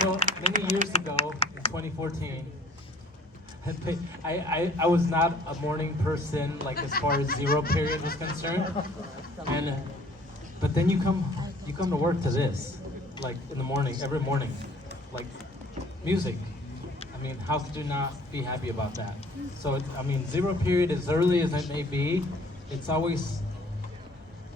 So many years ago, in 2014, I was not a morning person, like as far as zero period was concerned, and but then you come to work to this, like in the morning, every morning, like music. I mean, how could you not be happy about that? So I mean, zero period, as early as it may be, it's always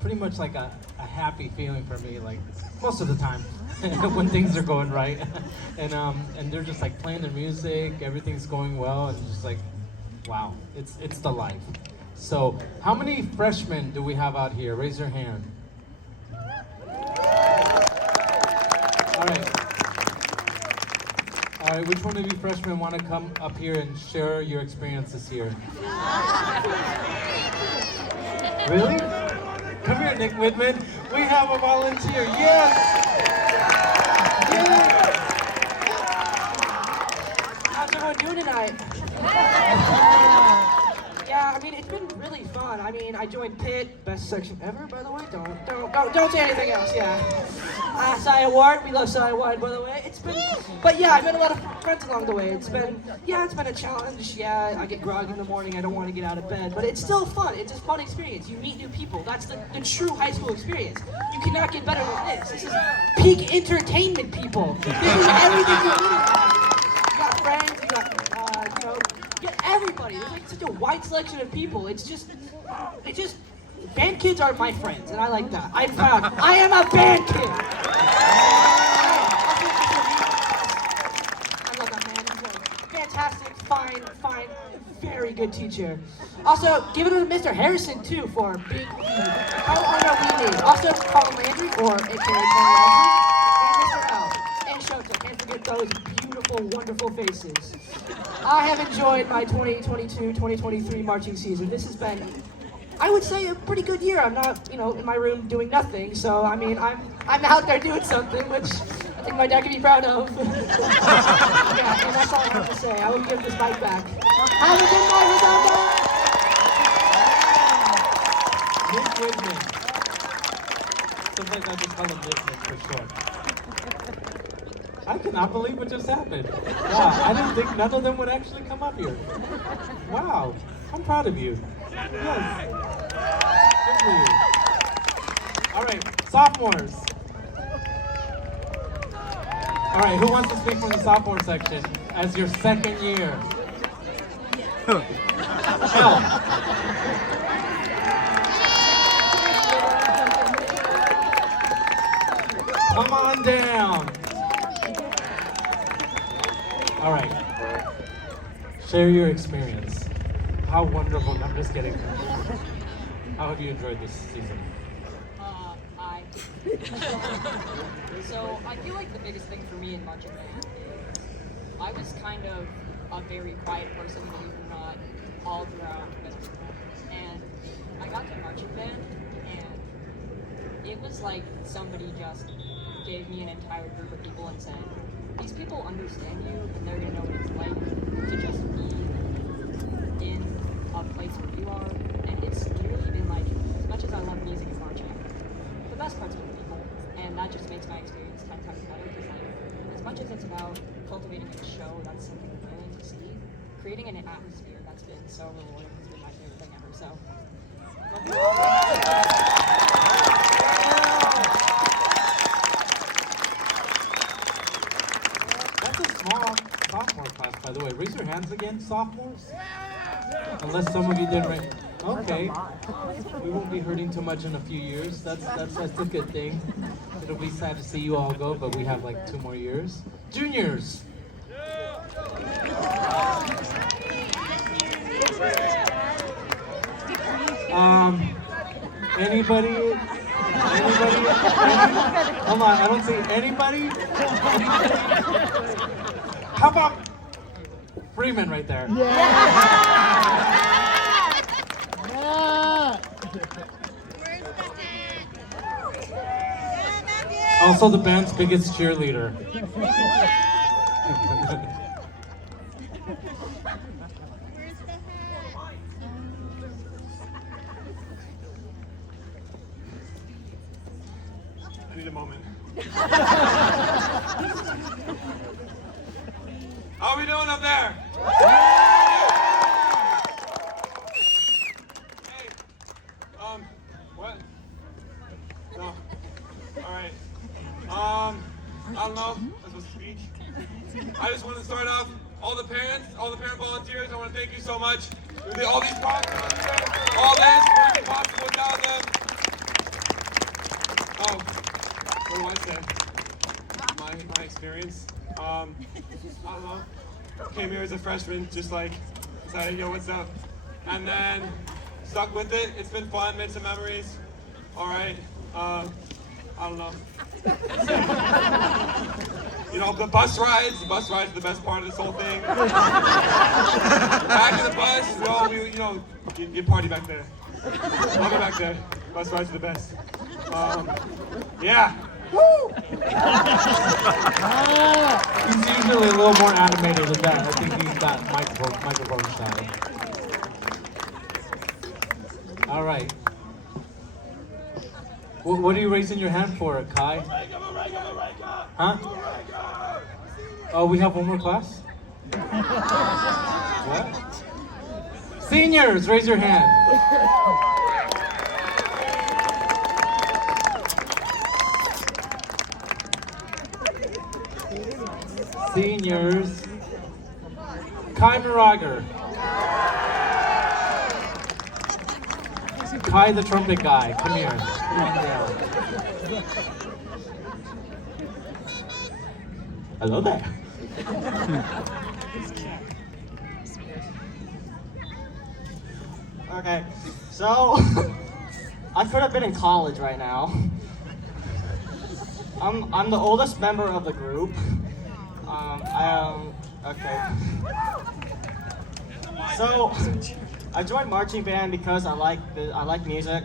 pretty much like a happy feeling for me, like most of the time when things are going right. And they're just like playing their music, everything's going well, and just like, wow, it's the life. So how many freshmen do we have out here? Raise your hand. All right. All right, which one of you freshmen want to come up here and share your experiences here? Really? Come here, Nick Whitman. We have a volunteer. Yes! Yes! How's everyone doing tonight? Yeah, I mean, it's been really fun. I mean, I joined Pitt, best section ever, by the way. Don't say anything else, yeah. Cy Award, we love Cy Award, by the way. But yeah, I've met a lot of friends along the way. It's been a challenge. Yeah, I get groggy in the morning, I don't want to get out of bed, but it's still fun. It's a fun experience. You meet new people. That's the true high school experience. You cannot get better than this. This is peak entertainment, people. This is everything you need. You got friends, you get everybody. There's like such a wide selection of people. It's just, band kids are my friends, and I like that. I'm proud. I am a band kid. I love that man. He's a fantastic, fine, very good teacher. Also, give it to Mr. Harrison too for being the co-owner we need. Also, Colin Landry, or AKA Colin Landry, and Mr. L. And Shota. Can't forget those beautiful, wonderful faces. I have enjoyed my 2022-2023 marching season. This has been, I would say, a pretty good year. I'm not, in my room doing nothing. So, I mean, I'm out there doing something, which I think my dad can be proud of. Yeah, and that's all I have to say. I will give this mic back. Have a good night, Nick Whitman. Sometimes I just call him Whitman for short. I cannot believe what just happened. Wow, I didn't think none of them would actually come up here. Wow, I'm proud of you. Yes. Good for you. All right, sophomores. All right, who wants to speak from the sophomore section as your second year? Hell. Come on down. All right. Share your experience. How wonderful. I'm just kidding. How have you enjoyed this season? Hi. So I feel like the biggest thing for me in marching band is I was kind of a very quiet person, believe it or not, all throughout middle school. And I got to marching band, and it was like somebody just gave me an entire group of people and said, these people understand you, and they're gonna know what it's like to just be in a place where you are. And it's literally been like, as much as I love music and marching, the best part's with people, and that just makes my experience 10 times better, because like, as much as it's about cultivating a show that's something brilliant to see, creating an atmosphere that's been so rewarding has been my favorite thing ever. So, love you all. That's a small sophomore class, by the way. Raise your hands again, sophomores. Unless some of you didn't raise. Okay. We won't be hurting too much in a few years. That's a good thing. It'll be sad to see you all go, but we have like 2 more years. Juniors. Anybody? Hold on, I don't see anybody. How about Freeman right there? Also the band's biggest cheerleader. I need a moment. How we doing up there? Hey, what? No. All right. I don't know. That's a speech. I just want to start off, all the parent volunteers, I want to thank you so much. All these props, all this wouldn't be possible without them. What do I say? My experience. I don't know. Came here as a freshman, just like decided, yo, what's up? And then stuck with it. It's been fun, made some memories. All right. I don't know. You know, the bus rides are the best part of this whole thing. Back in the bus, you party back there. I'll be back there. Bus rides are the best. Yeah. Woo! He's usually a little more animated than that. I think he's got microphone style. All right. What are you raising your hand for, Kai? Huh? Oh, we have one more class? What? Seniors, raise your hand. Seniors. Kai Marager. Kai the trumpet guy, come here. Come on down. Hello there. Okay, so I could have been in college right now. I'm the oldest member of the group. Okay. So I joined marching band because I like music.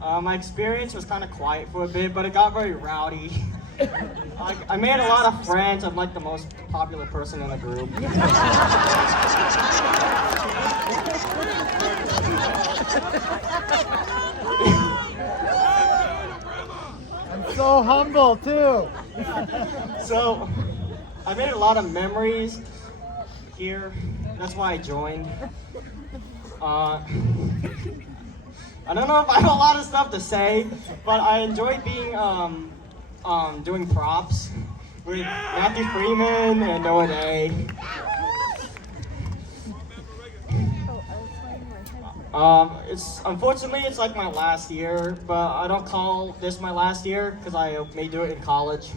My experience was kind of quiet for a bit, but it got very rowdy. I made a lot of friends. I'm like the most popular person in the group. I'm so humble too. So I made a lot of memories here. That's why I joined. I don't know if I have a lot of stuff to say, but I enjoyed being doing props with Matthew Freeman and Noah Day. Unfortunately it's like my last year, but I don't call this my last year because I may do it in college.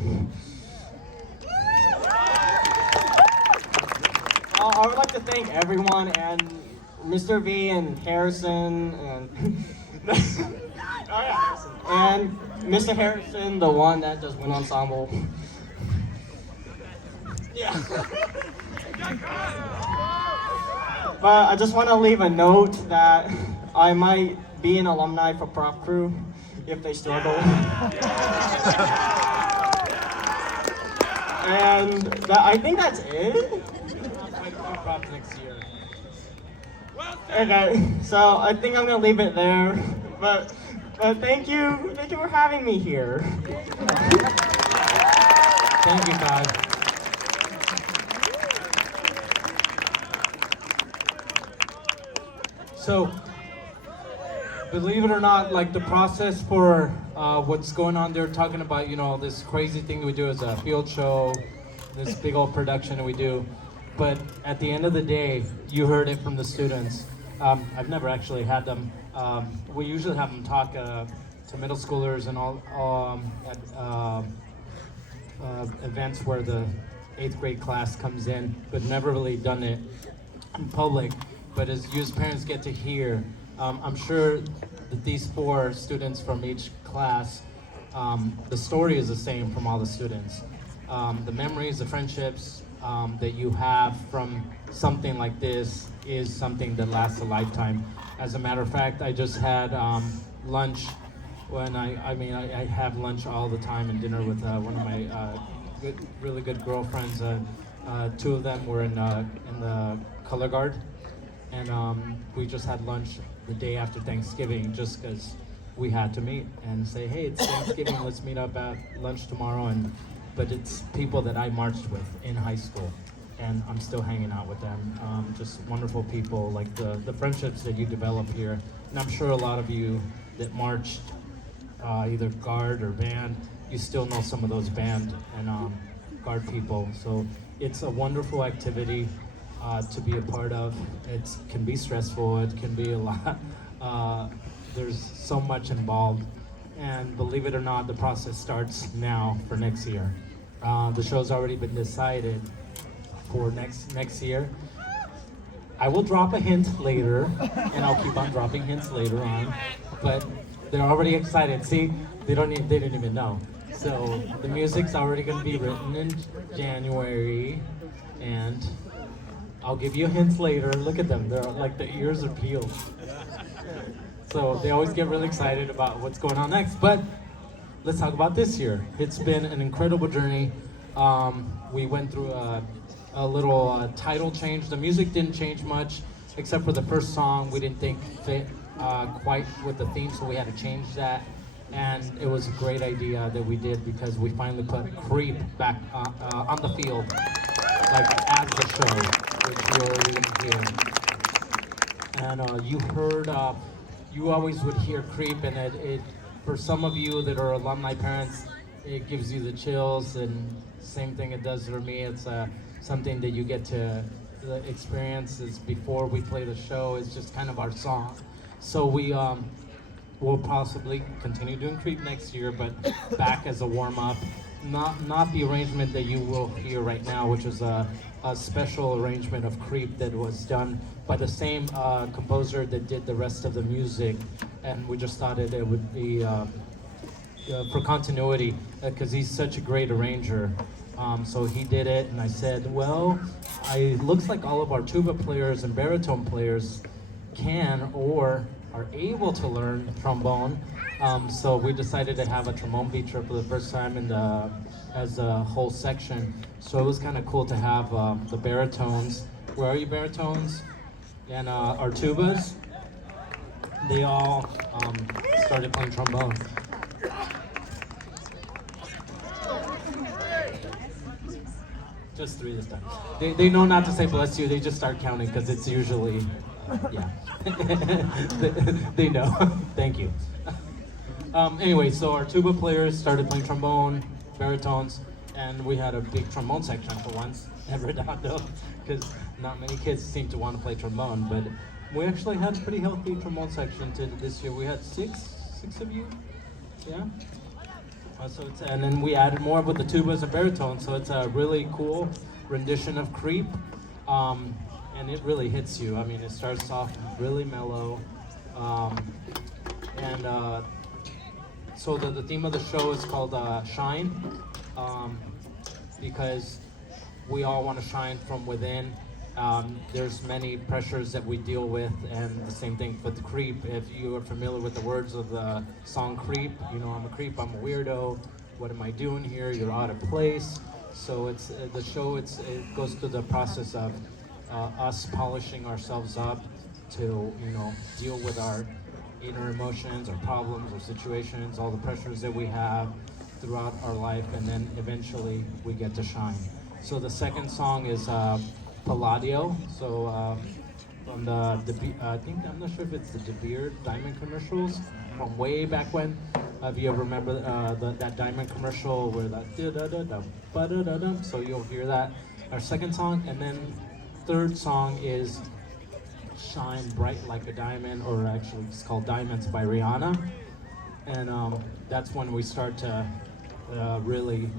I would like to thank everyone and Mr. V and Harrison and and Mr. Harrison, the one that just went ensemble. Yeah. But I just want to leave a note that I might be an alumni for prop crew if they struggle. And I think that's it. Props next year. Okay, so I think I'm gonna leave it there. But thank you for having me here. Thank you, guys. So, believe it or not, like the process for what's going on there, talking about, this crazy thing we do as a field show, this big old production that we do. But at the end of the day, you heard it from the students. I've never actually had them. We usually have them talk to middle schoolers and all at events where the 8th grade class comes in, but never really done it in public. But as you as parents get to hear, I'm sure that these 4 students from each class, the story is the same from all the students. The memories, the friendships that you have from something like this is something that lasts a lifetime. As a matter of fact, I just had lunch when I have lunch all the time and dinner with one of my really good girlfriends. 2 of them were in the color guard, and we just had lunch the day after Thanksgiving, just because we had to meet and say, hey, it's Thanksgiving, let's meet up at lunch tomorrow. And but it's people that I marched with in high school, and I'm still hanging out with them. Just wonderful people, like the friendships that you develop here. And I'm sure a lot of you that marched either guard or band, you still know some of those band and guard people. So it's a wonderful activity to be a part of. It can be stressful, it can be a lot. There's so much involved. And believe it or not, the process starts now for next year. The show's already been decided for next year. I will drop a hint later, and I'll keep on dropping hints later on. But they're already excited. See, they didn't even know. So the music's already going to be written in January, and I'll give you hints later. Look at them; they're like the ears are peeled. So they always get really excited about what's going on next. But let's talk about this year. It's been an incredible journey. We went through a little title change. The music didn't change much, except for the first song we didn't think fit quite with the theme, so we had to change that. And it was a great idea that we did because we finally put Creep back on the field, like as the show, which you're going to hear. And you heard, you always would hear Creep, and it for some of you that are alumni parents, it gives you the chills, and same thing it does for me. It's something that you get to experience is before we play the show. It's just kind of our song. So we will possibly continue doing Creep next year, but back as a warm-up. Not the arrangement that you will hear right now, which is a special arrangement of Creep that was done by the same composer that did the rest of the music, and we just thought it would be for continuity, because he's such a great arranger. So he did it, and I said, well, it looks like all of our tuba players and baritone players can or are able to learn trombone. So we decided to have a trombone feature for the first time as a whole section. So it was kind of cool to have the baritones. Where are you, baritones? And our tubas. They all started playing trombone. Just 3 this time. They know not to say bless you, they just start counting because it's usually, yeah. they know. Thank you. Anyway, so our tuba players started playing trombone, baritones, and we had a big trombone section for once at Redondo, because not many kids seem to want to play trombone, but we actually had a pretty healthy trombone section this year. We had six of you, yeah? And then we added more with the tubas and baritones, so it's a really cool rendition of Creep, and it really hits you. I mean, it starts off really mellow, so the theme of the show is called Shine, because we all want to shine from within. There's many pressures that we deal with, and the same thing with the Creep. If you are familiar with the words of the song Creep, you know I'm a creep, I'm a weirdo, what am I doing here, you're out of place. So it's the show, it goes through the process of us polishing ourselves up to, deal with our inner emotions, our problems, our situations, all the pressures that we have throughout our life, and then eventually we get to shine. So the second song is Palladio, so from I think, I'm not sure if it's the De Beers Diamond commercials from way back when. If you ever remember that Diamond commercial where that da-da-da-da-ba-da-da-da, so you'll hear that. Our second song, and then third song is Shine Bright Like a Diamond, or actually it's called Diamonds by Rihanna. And that's when we start to really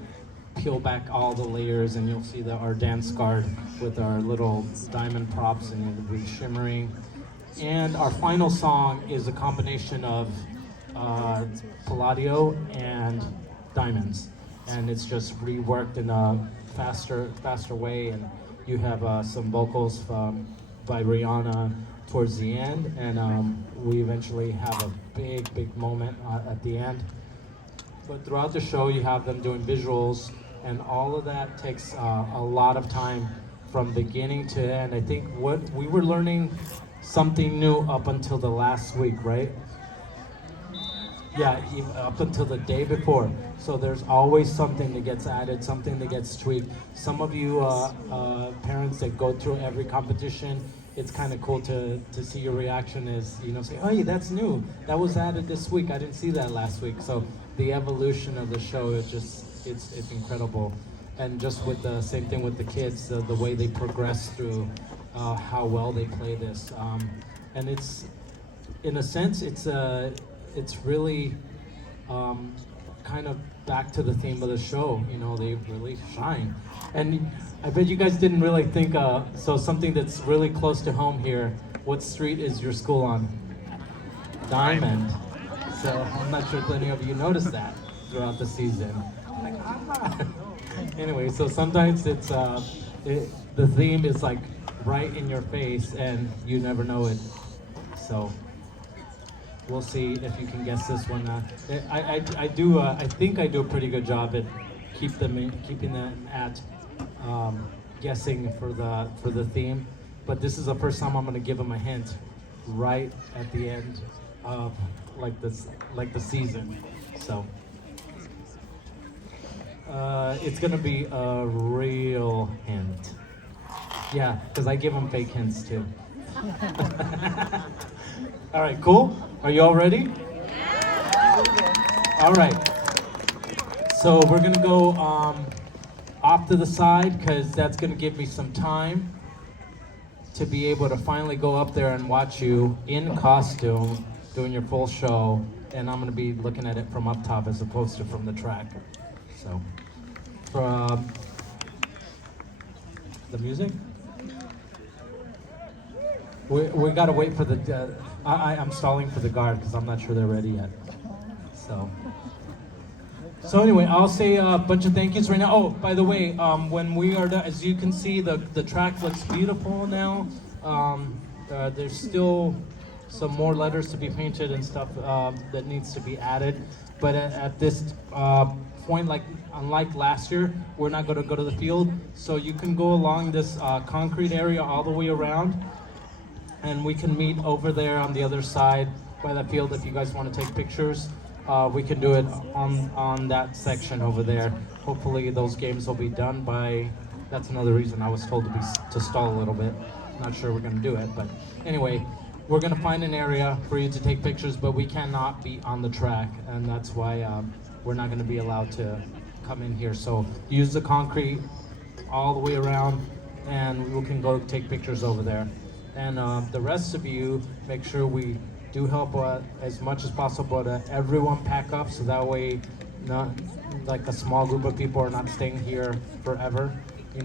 peel back all the layers, and you'll see our dance card with our little diamond props, and it'll be shimmering. And our final song is a combination of Palladio and diamonds, and it's just reworked in a faster way, and you have some vocals by Rihanna towards the end, and we eventually have a big moment at the end. But throughout the show, you have them doing visuals, and all of that takes a lot of time from beginning to end. I think what we were learning something new up until the last week, right? Yeah, up until the day before. So there's always something that gets added, something that gets tweaked. Some of you parents that go through every competition, it's kind of cool to see your reaction is, say, hey, that's new. That was added this week. I didn't see that last week. So the evolution of the show is just, it's incredible. And just with the same thing with the kids, the way they progress through how well they play this. And it's, in a sense, it's really kind of back to the theme of the show. They really shine. And I bet you guys didn't really think, so something that's really close to home here, what street is your school on? Diamond. So I'm not sure if any of you noticed that throughout the season. Like, Anyway, so sometimes it's, the theme is like right in your face and you never know it. So we'll see if you can guess this one. I think I do a pretty good job at keeping them at guessing for the theme. But this is the first time I'm going to give them a hint right at the end of like the season. So it's going to be a real hint. Yeah, because I give them fake hints too. All right, cool. Are you all ready? All right. So we're gonna go off to the side because that's gonna give me some time to be able to finally go up there and watch you in costume doing your full show. And I'm gonna be looking at it from up top as opposed to from the track. So, from the music. We gotta wait for the. I'm stalling for the guard because I'm not sure they're ready yet. So anyway, I'll say a bunch of thank yous right now. Oh, by the way, when we are done, as you can see, the track looks beautiful now. There's still some more letters to be painted and stuff that needs to be added. But at this point, unlike last year, we're not going to go to the field. So you can go along this concrete area all the way around. And we can meet over there on the other side by the field if you guys want to take pictures. We can do it on that section over there. Hopefully those games will be done by, that's another reason I was told to stall a little bit. Not sure we're gonna do it, but anyway, we're gonna find an area for you to take pictures, but we cannot be on the track, and that's why we're not gonna be allowed to come in here. So use the concrete all the way around, and we can go take pictures over there. And the rest of you, make sure we do help as much as possible to everyone pack up, so that way not like a small group of people are not staying here forever.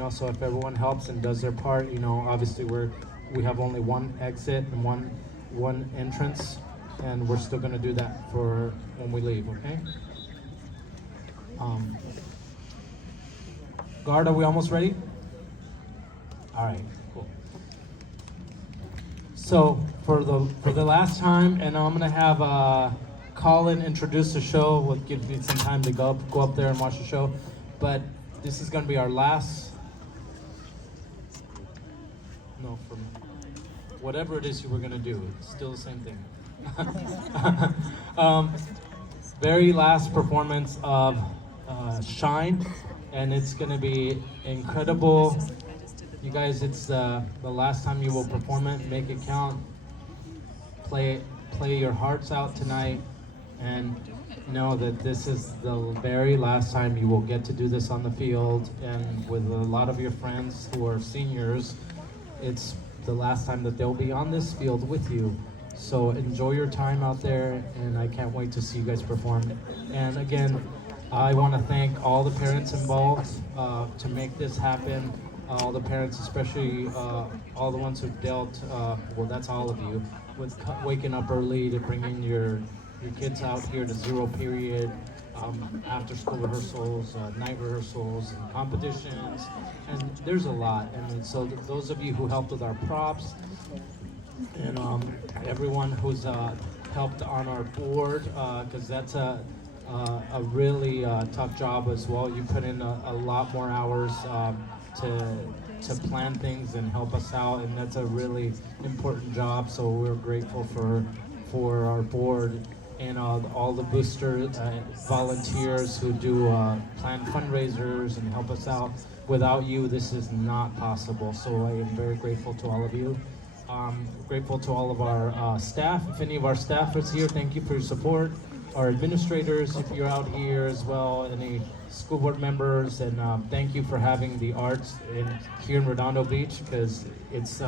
So if everyone helps and does their part, obviously we have only one exit and one entrance, and we're still gonna do that for when we leave, okay? Guard, are we almost ready? All right. So for the last time, and I'm gonna have Colin introduce the show. We'll give you some time to go up there and watch the show. But this is gonna be our last. No, from whatever it is you were gonna do, it's still the same thing. Very last performance of Shine, and it's gonna be incredible. You guys, it's the last time you will perform it. Make it count. Play your hearts out tonight, and know that this is the very last time you will get to do this on the field. And with a lot of your friends who are seniors, it's the last time that they'll be on this field with you. So enjoy your time out there, and I can't wait to see you guys perform. And again, I want to thank all the parents involved to make this happen. All the parents, especially all the ones who've dealt, well, that's all of you, with waking up early to bring in your kids out here to zero period, after school rehearsals, night rehearsals, and competitions, and there's a lot. And so those of you who helped with our props, and everyone who's helped on our board, because that's a really tough job as well. You put in a lot more hours to plan things and help us out, and that's a really important job. So we're grateful for our board and all the booster volunteers who do plan fundraisers and help us out. Without you, this is not possible. So I am very grateful to all of you. Grateful to all of our staff. If any of our staff is here, thank you for your support. Our administrators, if you're out here as well, any school board members, and thank you for having the arts here in Redondo Beach, because it's,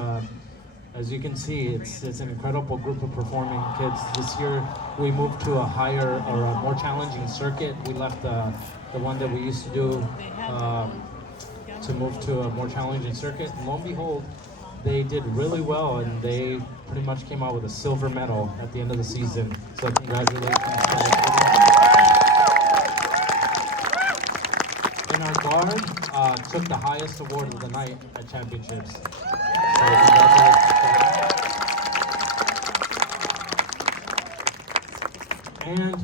as you can see, it's an incredible group of performing kids. This year we moved to a higher or a more challenging circuit. We left the one that we used to do to move to a more challenging circuit. And lo and behold, they did really well, and they pretty much came out with a silver medal at the end of the season. So congratulations. And our guard took the highest award of the night at championships. So congratulations to them. And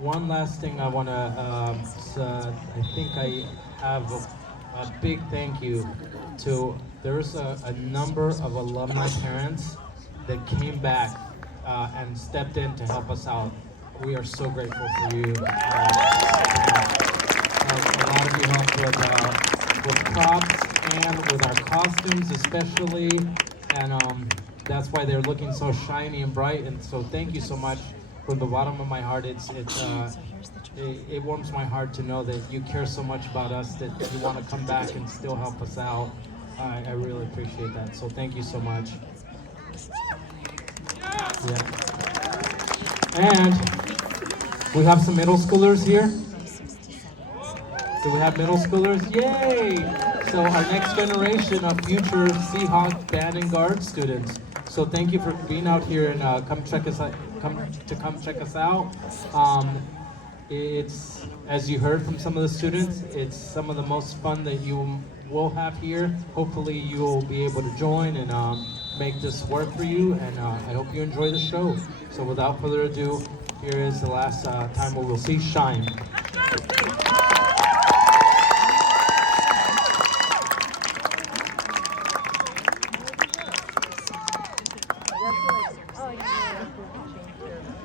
one last thing I want to, I think I have a big thank you to, there's a number of alumni parents that came back and stepped in to help us out. We are so grateful for you. A lot of you helped with props and with our costumes especially, and that's why they're looking so shiny and bright, and so thank you so much from the bottom of my heart. It warms my heart to know that you care so much about us that you want to come back and still help us out. I really appreciate that. So thank you so much. Yeah. And we have some middle schoolers here. Do we have middle schoolers? Yay! So our next generation of future Seahawk band and guard students. So thank you for being out here and come check us out. Come check us out. It's, as you heard from some of the students, it's some of the most fun that you will have here. Hopefully you'll be able to join and make this work for you, and I hope you enjoy the show. So without further ado, here is the last time we will see Shine.